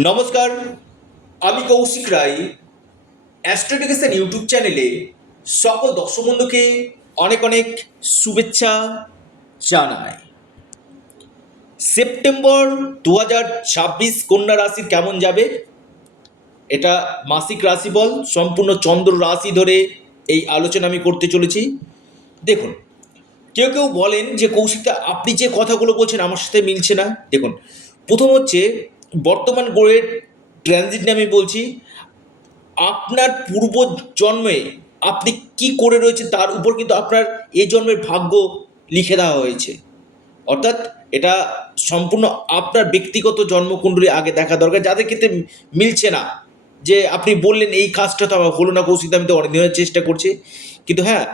নমস্কার, আমি কৌশিক রায়। অ্যাস্ট্রোডিকেশন ইউটিউব চ্যানেলে সকল দর্শক বন্ধুকে অনেক অনেক শুভেচ্ছা জানাই। সেপ্টেম্বর 2026 কন্যা রাশির কেমন যাবে, এটা মাসিক রাশিফল সম্পূর্ণ চন্দ্র রাশি ধরে এই আলোচনা আমি করতে চলেছি। দেখুন, কেউ কেউ বলেন যে কৌশিকদা আপনি যে কথাগুলো বলছেন আমার সাথে মিলছে না। দেখুন, প্রথম হচ্ছে বর্তমান গ্রহের ট্রানজিট নিয়ে আমি বলছি। আপনার পূর্ব জন্মে আপনি কি করে রয়েছেন তার উপর কিন্তু আপনার এই জন্মের ভাগ্য লিখে দেওয়া হয়েছে। অর্থাৎ এটা সম্পূর্ণ আপনার ব্যক্তিগত জন্মকুণ্ডলী আগে দেখা দরকার, যাদের ক্ষেত্রে মিলছে না। যে আপনি বললেন এই কাজটা তো আমার হলো না কৌশিক, আমি তো অনেক দিনের চেষ্টা করছি। কিন্তু হ্যাঁ,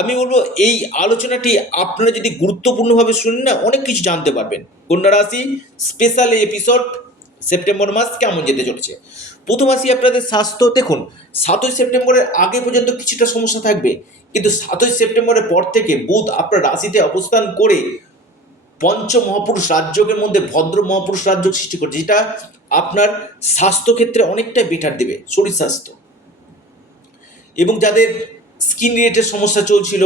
আমি বলবো এই আলোচনাটি আপনারা যদি গুরুত্বপূর্ণভাবে শুনেন না, অনেক কিছু জানতে পারবেন। কন্যা রাশি স্পেশাল এপিসোড সেপ্টেম্বর মাস কেমন যেতে চলেছে। প্রথম আসি আপনাদের স্বাস্থ্য। দেখুন, 7ই সেপ্টেম্বরের আগে পর্যন্ত কিছুটা সমস্যা থাকবে, কিন্তু 7ই সেপ্টেম্বরের পর থেকে বুধ আপনার রাশিতে অবস্থান করে পঞ্চ মহাপুরুষ রাজযোগের মধ্যে ভদ্র মহাপুরুষ রাজযোগ সৃষ্টি করছে, যেটা আপনার স্বাস্থ্যক্ষেত্রে অনেকটা বেটার দেবে, শরীর স্বাস্থ্য। এবং যাদের স্কিন রিলেটেড সমস্যা চলছিল,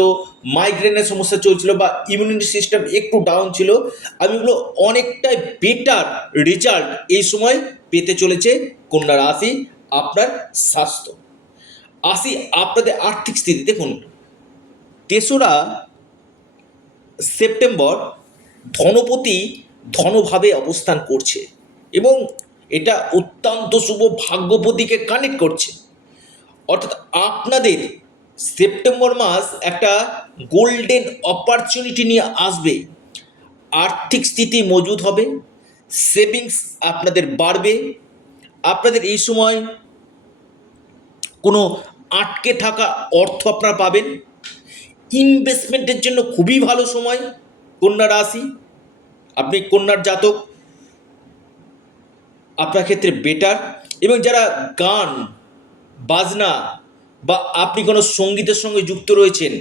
মাইগ্রেনের সমস্যা চলছিল, বা ইমিউনিটি সিস্টেম একটু ডাউন ছিল, আমি বলবো অনেকটাই বেটার রেজাল্ট এই সময় পেতে চলেছে কন্যা রাশি। আপনার স্বাস্থ্য আসি আপনাদের আর্থিক স্থিতি। দেখুন, 3রা সেপ্টেম্বর ধনপতি ধনভাবে অবস্থান করছে এবং এটা অত্যন্ত শুভ ভাগ্যপতিকে কানেক্ট করছে। অর্থাৎ আপনাদের সেপ্টেম্বর মাস একটা গোল্ডেন অপরচুনিটি নিয়ে আসবে। আর্থিক স্থিতি মজবুত হবে, সেভিংস আপনাদের বাড়বে। আপনাদের এই সময় কোনো আটকে থাকা অর্থ আপনারা পাবেন। ইনভেস্টমেন্টের জন্য খুবই ভালো সময় কন্যা রাশি। আপনি কন্যার জাতক, আপনার ক্ষেত্রে বেটার। এবং যারা গান বাজনা বা আপনি কোনো সঙ্গীতের সঙ্গে যুক্ত রয়েছেন,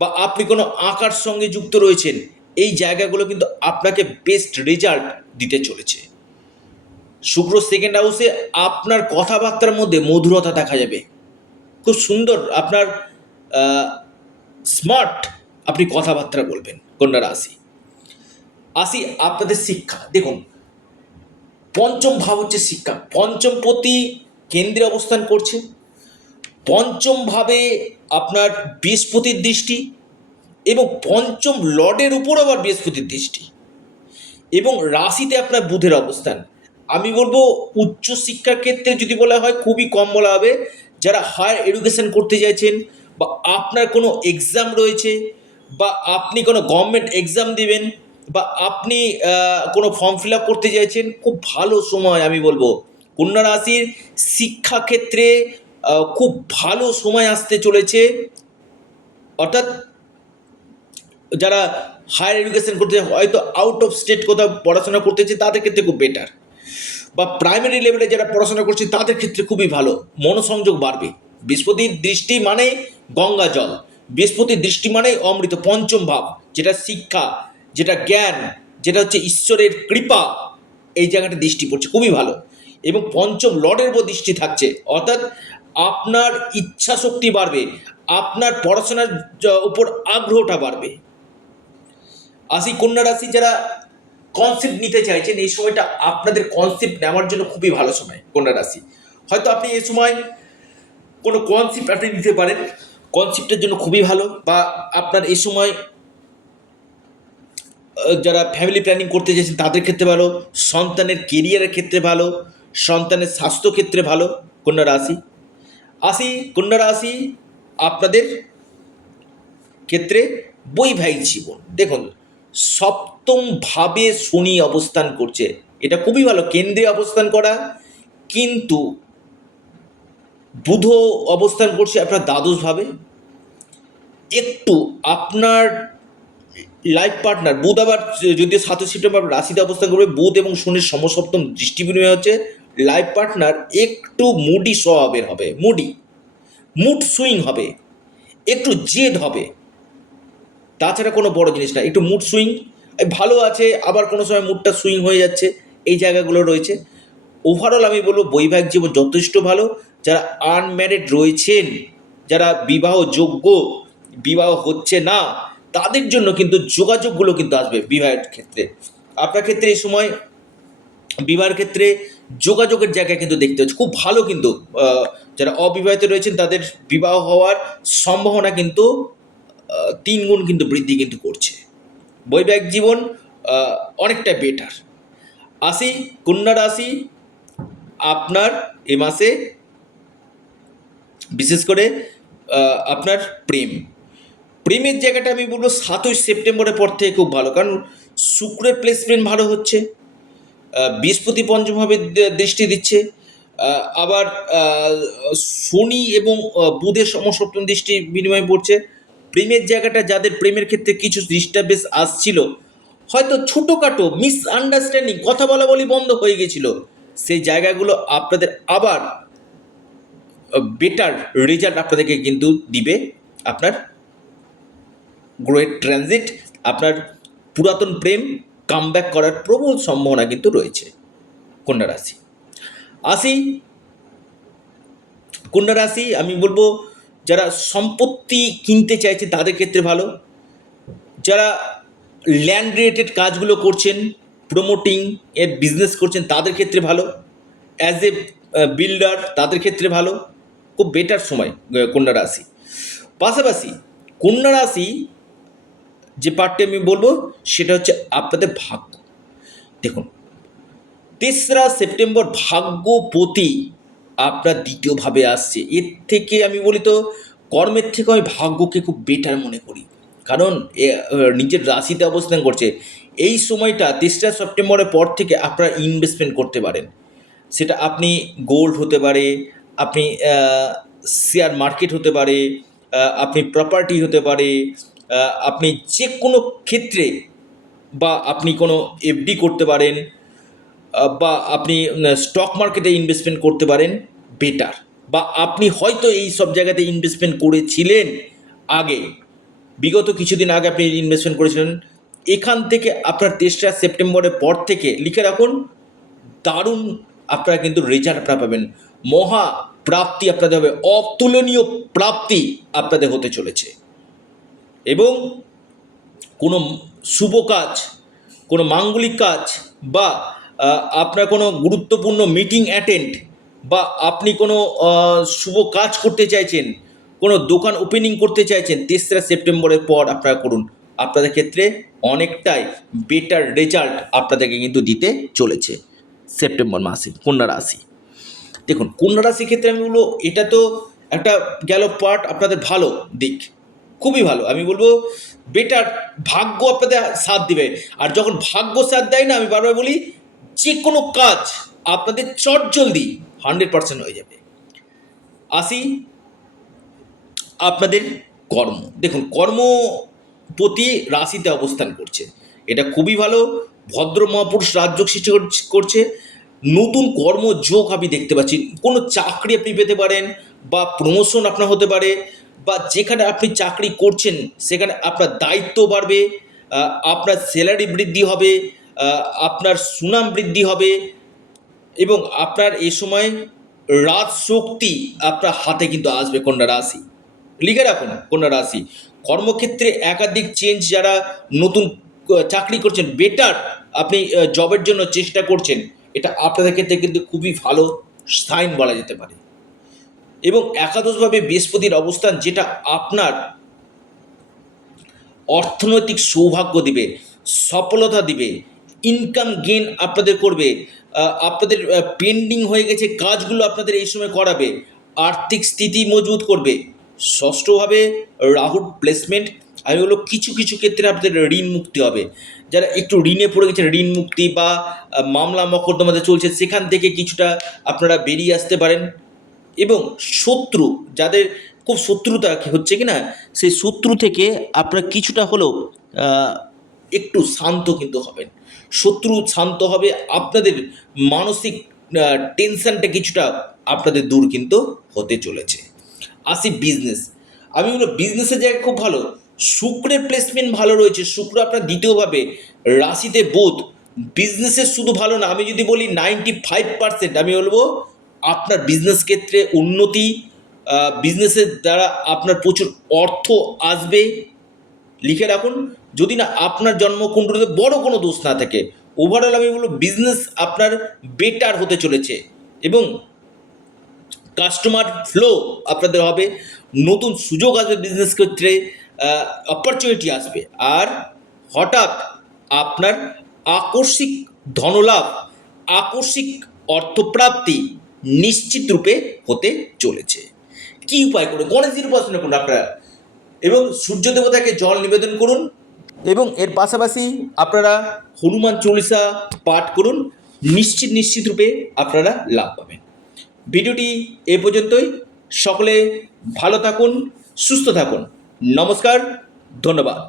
বা আপনি কোনো আঁকার সঙ্গে যুক্ত রয়েছেন, এই জায়গাগুলো কিন্তু আপনাকে বেস্ট রেজাল্ট দিতে চলেছে। শুক্র সেকেন্ড হাউসে আপনার কথাবার্তার মধ্যে মধুরতা দেখা যাবে, খুব সুন্দর আপনার স্মার্ট আপনি কথাবার্তা বলবেন কন্যা রাশি। আসি আপনাদের শিক্ষা। দেখুন, পঞ্চম ভাব হচ্ছে শিক্ষা। পঞ্চমপতি কেন্দ্রে অবস্থান করছে, পঞ্চম ভাবে আপনার বৃহস্পতির দৃষ্টি, এবং পঞ্চম লর্ডের উপর আবার বৃহস্পতির দৃষ্টি, এবং রাশিতে আপনার বুধের অবস্থান। আমি বলবো উচ্চশিক্ষার ক্ষেত্রে যদি বলা হয় খুবই কম বলা হবে। যারা হায়ার এডুকেশন করতে চাইছেন, বা আপনার কোনো এক্সাম রয়েছে, বা আপনি কোনো গভর্নমেন্ট এক্সাম দিবেন, বা আপনি কোনো ফর্ম ফিল আপ করতে চাইছেন, খুব ভালো সময় আমি বলবো। কন্যা রাশির শিক্ষাক্ষেত্রে খুব ভালো সময় আসতে চলেছে। অর্থাৎ যারা হায়ার এডুকেশন করতে হয়তো আউট অফ স্টেট কোথাও পড়াশোনা করতেছে, তাদের ক্ষেত্রে খুব বেটার। বা প্রাইমারি লেভেলে যারা পড়াশোনা করছে তাদের ক্ষেত্রে খুবই ভালো, মনোসংযোগ বাড়বে। বৃহস্পতির দৃষ্টি মানে গঙ্গা জল, বৃহস্পতির দৃষ্টি মানে অমৃত। পঞ্চম ভাব, যেটা শিক্ষা, যেটা জ্ঞান, যেটা হচ্ছে ঈশ্বরের কৃপা, এই জায়গাটা দৃষ্টি পড়ছে খুবই ভালো। এবং পঞ্চম লর্ডের উপর দৃষ্টি থাকছে, অর্থাৎ আপনার ইচ্ছা শক্তি বাড়বে, আপনার পড়াশোনার উপর আগ্রহটা বাড়বে। আসি কন্যা রাশি যারা কনসেপ্ট নিতে চাইছেন, এই সময়টা আপনাদের কনসেপ্ট নেওয়ার জন্য খুবই ভালো সময় কন্যা রাশি। হয়তো আপনি এই সময় কোনো কনসেপ্ট আপনি নিতে পারেন, কনসেপ্টের জন্য খুবই ভালো। বা আপনার এই সময় যারা ফ্যামিলি প্ল্যানিং করতে চাইছেন তাদের ক্ষেত্রে ভালো, সন্তানের কেরিয়ারের ক্ষেত্রে ভালো, সন্তানের স্বাস্থ্য ক্ষেত্রে ভালো কন্যা রাশি। আসি কন্যা রাশি আপনাদের ক্ষেত্রে বৈবাহিক জীবন। দেখুন, সপ্তম ভাবে শনি অবস্থান করছে, এটা খুবই ভালো, কেন্দ্রে অবস্থান করা। কিন্তু বুধ অবস্থান করছে আপনার দ্বাদশ ভাবে। একটু আপনার লাইফ পার্টনার বুধ আবার যদিও 7ই সেপ্টেম্বর রাশিতে অবস্থান করবে, বুধ এবং শনির সমসপ্তম দৃষ্টি বিনিময় হচ্ছে। লাইফ পার্টনার একটু মুডি স্বভাবের হবে, মুড সুইং হবে, একটু জেদ হবে, তাছাড়া কোনো বড় জিনিস না। একটু মুড সুইং ভালো আছে, আবার কোনো সময় মুডটা সুইং হয়ে যাচ্ছে, এই জায়গাগুলো রয়েছে। ওভারঅল আমি বলবো বৈবাহিক জীবন যথেষ্ট ভালো। যারা আনম্যারিড রয়েছেন, যারা বিবাহযোগ্য, বিবাহ হচ্ছে না, তাদের জন্য কিন্তু যোগাযোগগুলো কিন্তু আসবে বিবাহের ক্ষেত্রে। আপনার ক্ষেত্রে এই সময় বিবাহের ক্ষেত্রে যোগাযোগের জায়গায় কিন্তু দেখতে হচ্ছে খুব ভালো কিন্তু। যারা অবিবাহিত রয়েছেন তাদের বিবাহ হওয়ার সম্ভাবনা কিন্তু 3 গুণ কিন্তু বৃদ্ধি কিন্তু করছে। বৈবাহিক জীবন অনেকটা বেটার। আসি কন্যা রাশি, আপনার এ মাসে বিশেষ করে আপনার প্রেমের জায়গাটা আমি বলবো 7ই সেপ্টেম্বরের পর থেকে খুব ভালো, কারণ শুক্রের প্লেসমেন্ট ভালো হচ্ছে, বৃহস্পতি পঞ্চমভাবে দৃষ্টি দিচ্ছে, আবার শনি এবং বুধের সমসপ্তম দৃষ্টি বিনিময় পড়ছে। প্রেমের জায়গাটা যাদের প্রেমের ক্ষেত্রে কিছু ডিস্টার্বেন্স আসছিল, হয়তো ছোটোখাটো মিসআন্ডারস্ট্যান্ডিং, কথা বলা বলি বন্ধ হয়ে গেছিল, সেই জায়গাগুলো আপনাদের আবার বেটার রেজাল্ট আপনাদেরকে কিন্তু দিবে আপনার গ্রহের ট্রানজিট। আপনার পুরাতন প্রেম কামব্যাক করার প্রবল সম্ভাবনা কিন্তু রয়েছে কন্যা রাশি। আসি কন্যা রাশি, আমি বলবো যারা সম্পত্তি কিনতে চাইছে তাদের ক্ষেত্রে ভালো, যারা ল্যান্ড রিলেটেড কাজগুলো করছেন, প্রমোটিং এর বিজনেস করছেন তাদের ক্ষেত্রে ভালো, অ্যাজ এ বিল্ডার তাদের ক্ষেত্রে ভালো, খুব বেটার সময় কন্যা রাশি। পাশাপাশি কন্যা রাশি যে পার্টটি আমি বলবো সেটা হচ্ছে আপনাদের ভাগ্য। দেখুন 3রা সেপ্টেম্বর ভাগ্যপতি আপনার দ্বিতীয়ভাবে আসছে। এর থেকে আমি বলি তো কর্মের থেকে আমি ভাগ্যকে খুব বেটার মনে করি, কারণ নিজের রাশিতে অবস্থান করছে। এই সময়টা 3রা সেপ্টেম্বরের পর থেকে আপনারা ইনভেস্টমেন্ট করতে পারেন, সেটা আপনি গোল্ড হতে পারে, আপনি শেয়ার মার্কেট হতে পারে, আপনি প্রপার্টি হতে পারে, আপনি যে কোনো ক্ষেত্রে, বা আপনি কোনো এফডি করতে পারেন, বা আপনি স্টক মার্কেটে ইনভেস্টমেন্ট করতে পারেন বেটার, বা আপনি হয়তো এই সব জায়গাতে ইনভেস্টমেন্ট করেছিলেন আগে, বিগত কিছুদিন আগে আপনি ইনভেস্টমেন্ট করেছিলেন। এখান থেকে আপনার 3রা সেপ্টেম্বরের পর থেকে লিখে রাখুন, দারুণ আপনারা কিন্তু রেজাল্ট আপনারা পাবেন, মহা প্রাপ্তি আপনাদের হবে, অতুলনীয় প্রাপ্তি আপনাদের হতে চলেছে। এবং কোনো শুভ কাজ, কোনো মাঙ্গলিক কাজ, বা আপনার কোনো গুরুত্বপূর্ণ মিটিং অ্যাটেন্ড, বা আপনি কোনো শুভ কাজ করতে চাইছেন, কোনো দোকান ওপেনিং করতে চাইছেন, 3রা সেপ্টেম্বরের পর আপনারা করুন, আপনাদের ক্ষেত্রে অনেকটাই বেটার রেজাল্ট আপনাদেরকে কিন্তু দিতে চলেছে সেপ্টেম্বর মাসে কন্যা রাশি। দেখুন কন্যা রাশির ক্ষেত্রে আমি বলবো এটা তো একটা গেল পার্ট আপনাদের ভালো দিক, খুবই ভালো, আমি বলবো বেটার, ভাগ্য আপনাদের সাথ দিবে। আর যখন ভাগ্য সাথ দেয় না, আমি বারবার বলি যে কোনো কাজ আপনাদের চটজলদি 100% হয়ে যাবে। আসি আপনাদের কর্ম। দেখুন কর্মপতি রাশিতে অবস্থান করছে, এটা খুবই ভালো, ভদ্র মহাপুরুষ রাজযোগ সৃষ্টি করছে, নতুন কর্মযোগ আমি দেখতে পাচ্ছি, কোনো চাকরি আপনি পেতে পারেন, বা প্রমোশন আপনার হতে পারে, বা যেখানে আপনি চাকরি করছেন সেখানে আপনার দায়িত্ব বাড়বে, আপনার স্যালারি বৃদ্ধি হবে, আপনার সুনাম বৃদ্ধি হবে, এবং আপনার এই সময় রাজশক্তি আপনার হাতে কিন্তু আসবে কন্যা রাশি। লিখে রাখুন কন্যা রাশি, কর্মক্ষেত্রে একাধিক চেঞ্জ, যারা নতুন চাকরি করছেন, বেটার আপনি জবের জন্য চেষ্টা করছেন, এটা আপনাদের ক্ষেত্রে কিন্তু খুবই ভালো সাইন বলা যেতে পারে। এবং একাদশভাবে বৃহস্পতির অবস্থান, যেটা আপনার অর্থনৈতিক সৌভাগ্য দিবে, সফলতা দিবে, ইনকাম গেন আপনাদের করবে, আপনাদের পেন্ডিং হয়ে গেছে কাজগুলো আপনাদের এই সময় করাবে, আর্থিক স্থিতি মজবুত করবে। ষষ্ঠভাবে রাহুর প্লেসমেন্ট, আমি বলবো কিছু কিছু ক্ষেত্রে আপনাদের ঋণ মুক্তি হবে, যারা একটু ঋণে পড়ে গেছেন, ঋণ মুক্তি, বা মামলা মকদ্দমাতে চলছে সেখান থেকে কিছুটা আপনারা বেরিয়ে আসতে পারেন। এবং শত্রু, যাদের খুব শত্রুতা হচ্ছে কি না, সেই শত্রু থেকে আপনারা কিছুটা হলেও একটু শান্ত কিন্তু হবেন, শত্রু শান্ত হবে, আপনাদের মানসিক টেনশনটা কিছুটা আপনাদের দূর কিন্তু হতে চলেছে। আসি বিজনেস, আমি বলবো বিজনেসের জায়গা খুব ভালো, শুক্রের প্লেসমেন্ট ভালো রয়েছে, শুক্র আপনার দ্বিতীয়ভাবে, রাশিতে বুধ, বিজনেসের শুধু ভালো না, আমি যদি বলি 95%, আমি বলবো আপনার বিজনেস ক্ষেত্রে উন্নতি, বিজনেসের দ্বারা আপনার প্রচুর অর্থ আসবে। লিখে রাখুন, যদি না আপনার জন্মকুণ্ডলীতে বড় কোনো দোষ না থাকে, ওভারঅল আমি বলবো বিজনেস আপনার বেটার হতে চলেছে এবং কাস্টমার ফ্লো আপনাদের হবে, নতুন সুযোগ আসবে বিজনেস ক্ষেত্রে, অপরচুনিটি আসবে, আর হঠাৎ আপনার আকস্মিক ধনলাভ, আকস্মিক অর্থপ্রাপ্তি নিশ্চিত রূপে হতে চলেছে। কি উপায় করুন? গণেশজির উপাসনা করুন আপনারা, এবং সূর্য দেবতাকে জল নিবেদন করুন, এবং এর পাশাপাশি আপনারা হনুমান চল্লিশা পাঠ করুন। নিশ্চিত রূপে আপনারা লাভ পাবেন। ভিডিওটি এ পর্যন্তই। সকলে ভালো থাকুন, সুস্থ থাকুন। নমস্কার, ধন্যবাদ।